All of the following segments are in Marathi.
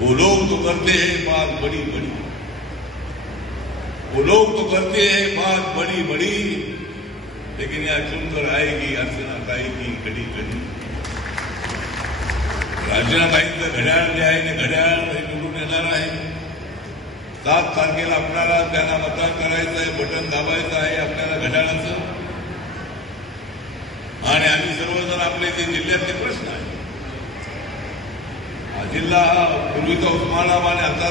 वो लोग तो करते हैं बात बड़ी बड़ी वो लोग तो करते हैं बात बड़ी बड़ी लेकिन यहां चुनकर आएगी अर्चना काई की घड़ी घड़ी अर्चना काई तर घड्याळ जे आहे ते निवडून येणार आहे सात तारखेला आपल्याला त्यांना मतदान करायचं आहे बटन दाबायचं आहे आपल्याला घड्याळाचं आणि आम्ही सर्वजण आपले जे जिल्ह्यातले प्रश्न आहेत हा जिल्हा हा पूर्वीचा उस्मानाबाद आणि आता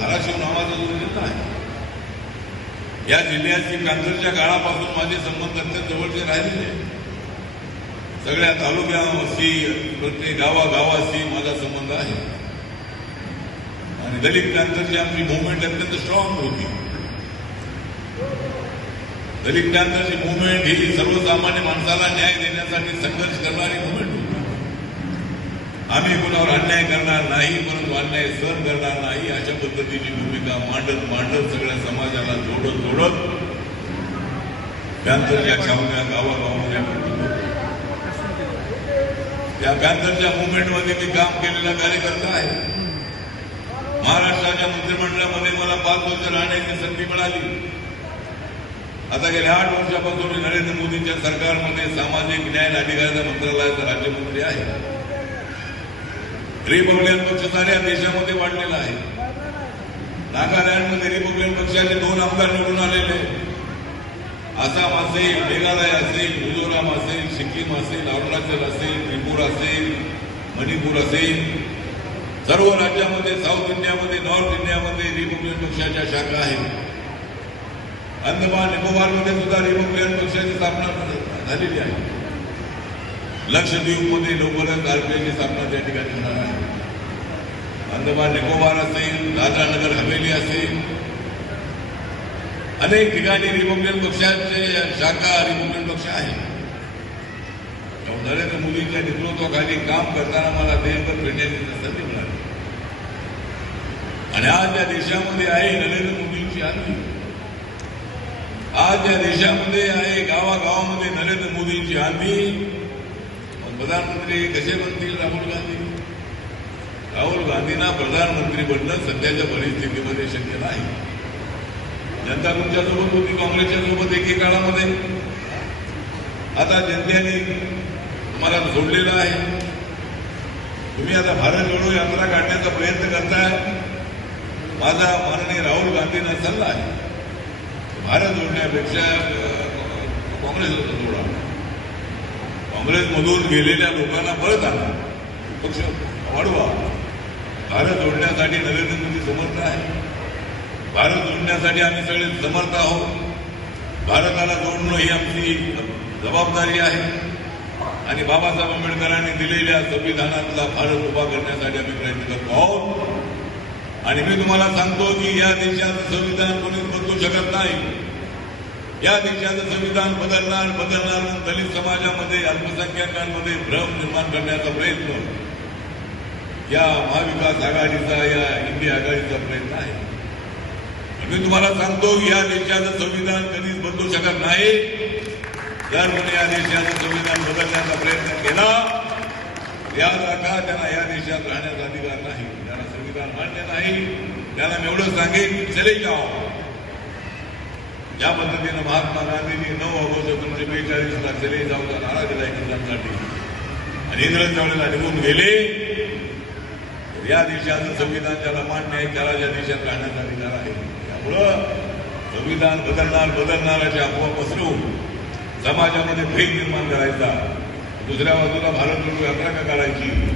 धाराशिव नावाचा जो जिल्हा आहे या जिल्ह्याची कांदरच्या काळापासून माझे संबंध अत्यंत जवळचे राहिलेले सगळ्या तालुक्यांशी प्रत्येक गावागावाशी माझा संबंध आहे आणि दलित कांदरची आमची मुवमेंट अत्यंत स्ट्रॉंग होती दलित कांदरची मुवमेंट ही सर्वसामान्य माणसाला न्याय देण्यासाठी संघर्ष करणारी मुवमेंट आम्ही कोणावर अन्याय करणार नाही परंतु अन्याय सहन करणार नाही अशा पद्धतीची भूमिका मांडत मांडत सगळ्या समाजाला जोडत जोडत पॅन्थरच्या छावण्या गावागावांमध्ये या पॅन्थरच्या मुवमेंटमध्ये मी काम केलेला कार्यकर्ता आहे महाराष्ट्राच्या मंत्रिमंडळामध्ये मला पाच वर्ष राहण्याची संधी मिळाली आता गेल्या आठ वर्षापासून नरेंद्र मोदींच्या सरकारमध्ये सामाजिक न्याय आणि अधिकारिता मंत्रालयाचा राज्यमंत्री आहे रिपब्लिकन पक्ष साऱ्या देशामध्ये वाढलेला आहे नागालँडमध्ये रिपब्लिकन पक्षाचे दोन आमदार निवडून आलेले आसाम असेल मेघालय असेल मिझोराम असेल सिक्कीम असेल अरुणाचल असेल त्रिपुरा असेल मणिपूर असेल सर्व राज्यामध्ये साऊथ इंडियामध्ये नॉर्थ इंडियामध्ये रिपब्लिकन पक्षाच्या शाखा आहेत अंदमान निकोबारमध्ये सुद्धा रिपब्लिकन पक्षाची स्थापना झालेली आहे लक्षद्वीपमध्ये लवकरच आरपीआयची स्थापना त्या ठिकाणी होणार आहे अंदमान निकोबार असेल दादरानगर हवेली असेल अनेक ठिकाणी रिपब्लिकन पक्षाचे शाखा रिपब्लिकन पक्ष आहे नरेंद्र मोदींच्या नेतृत्वाखाली काम करताना मला देशभर भेटण्याची संधी आणि आज या देशामध्ये आहे नरेंद्र मोदींची आर्मी आज या देशामध्ये आहे गावागावामध्ये नरेंद्र मोदींची आर्मी प्रधानमंत्री कसे बनतील राहुल गांधी राहुल गांधींना प्रधानमंत्री बनणं सध्याच्या परिस्थितीमध्ये शक्य नाही जनता तुमच्या सोबत होती काँग्रेसच्या सोबत काळामध्ये आता जनतेने तुम्हाला सोडलेलं आहे तुम्ही आता भारत जोडो यात्रा काढण्याचा प्रयत्न करताय माझा माननीय राहुल गांधींना सल्ला आहे भारत जोडण्यापेक्षा काँग्रेस जोडा काँग्रेसमधून गेलेल्या लोकांना परत आणा पक्ष वाढवा भारत जोडण्यासाठी नरेंद्र मोदी समर्थ आहे भारत जोडण्यासाठी आम्ही सगळे समर्थ आहोत भारताला जोडणं ही आमची जबाबदारी आहे आणि बाबासाहेब आंबेडकरांनी दिलेल्या संविधानातला भारत उभा करण्यासाठी आम्ही प्रयत्न करतो आहोत आणि मी तुम्हाला सांगतो की या देशाचं संविधान कोणीच बदलू शकत नाही या देशाचं संविधान बदलणार बदलणार दलित समाजामध्ये अल्पसंख्याकांमध्ये भ्रम निर्माण करण्याचा प्रयत्न या महाविकास आघाडीचा या इंडिया आघाडीचा प्रयत्न आहे मी तुम्हाला सांगतो की या देशाचं संविधान कधीच बदलू शकत नाही जर कोणी या देशाचं संविधान बदलण्याचा प्रयत्न केला या राखा त्यांना या देशात राहण्याचा अधिकार नाही त्याला संविधान मान्य नाही त्यांना मी एवढं सांगेन चले जाओ या पद्धतीनं महात्मा गांधींनी नऊ ऑगस्ट एकोणीसशे बेचाळीसला चले जाऊचा नारा दिला इंग्रजांसाठी आणि इंग्रज त्यावेळेला निघून गेले या देशाचं संविधान ज्याला मान्य आहे त्याला ज्या देशात राहण्याचा अधिकार आहे त्यामुळं संविधान बदलणार बदलणाराच्या अफवा पसरून समाजामध्ये भेद निर्माण करायचा दुसऱ्या बाजूला भारत यात्रा का काढायची